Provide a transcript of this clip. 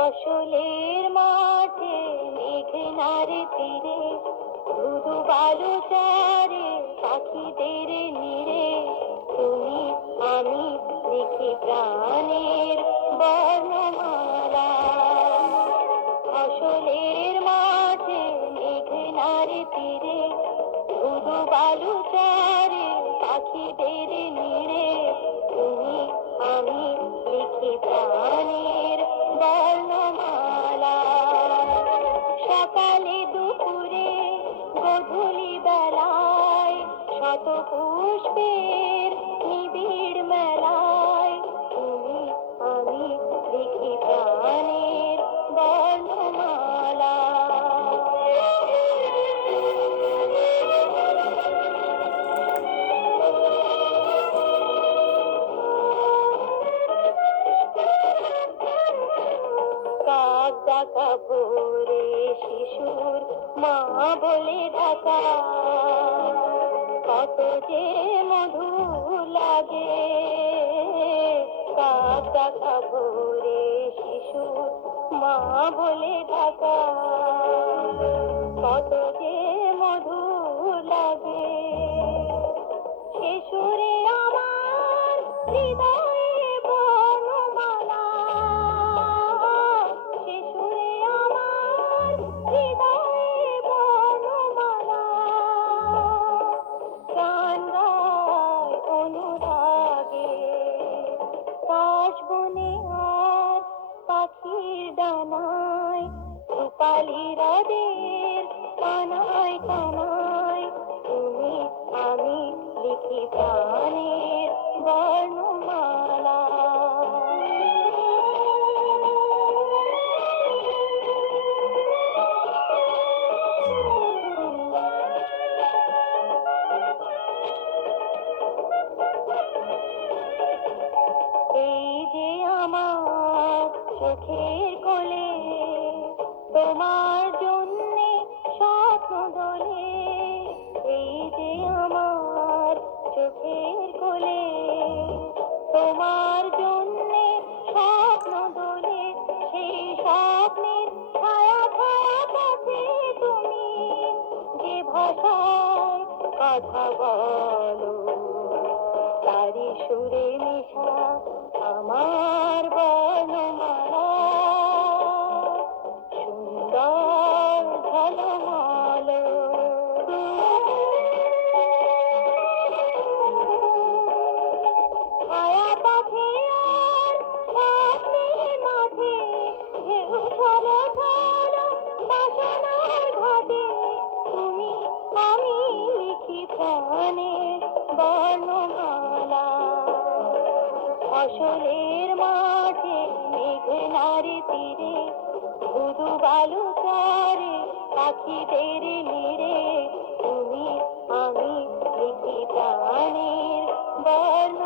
ফসলের মাঠে মেঘনার তীরে ধুধু বালু চারে পাখিদের নিরে তুমি আমি লিখি প্রাণের বর্ণমালা। ফসলের মাঠে মেঘনার তীরে ধুধু বালু চারে পাখিদের নিরে তুমি আমি লিখি প্রাণের বর্ণমালা। সকালে দুপুরে গধূলি বেলায় শত পুষ্পের নিবিড় মেলায় তুমি আমি লিখি প্রাণের বর্ণমালা। কাক ডাকা ভোরে শিশুর মা বলে ডাকা কত যে মধু লাগে। কাক ডাকা ভোরে শিশুর মা বলে ডাকা কত যে মধু লাগে। শিশুরে আমার হৃদয়ে বর্ণমালা। শিশুরে আমার হৃদয়ে বর্ণমালা। গান গায় অনুরাগে কাশ বনে আর পাখির ডানায় রূপালি রাদের কানায় কানায় তুমি আমি লিখি প্রাণের বর্ণমালা। এই যে আমার চোখের কোলে তোমার জন্যে স্বপ্ন দোলে। এই যে আমার চোখের কোলে তোমার জন্যে স্বপ্ন দোলে। সেই স্বপ্নের ছায়া ছায়া পথে তুমি যে ভাষায় কথা বলো তারি সুরে মিশা আমার বর্ণমালা। সুন্দর ঝলমলো ছায়া পথে আর স্বপ্নের মাঝে ঢেউ ঝলো ঝলো বাসনার ঘাটে তুমি আমি লিখি প্রাণের বর্ণমালা। ফসলের মাঠে মেঘনার তীরে ধুধু বালু চারে পাখিদের নিরে তুমি আমি লিখি প্রাণের বর্ণ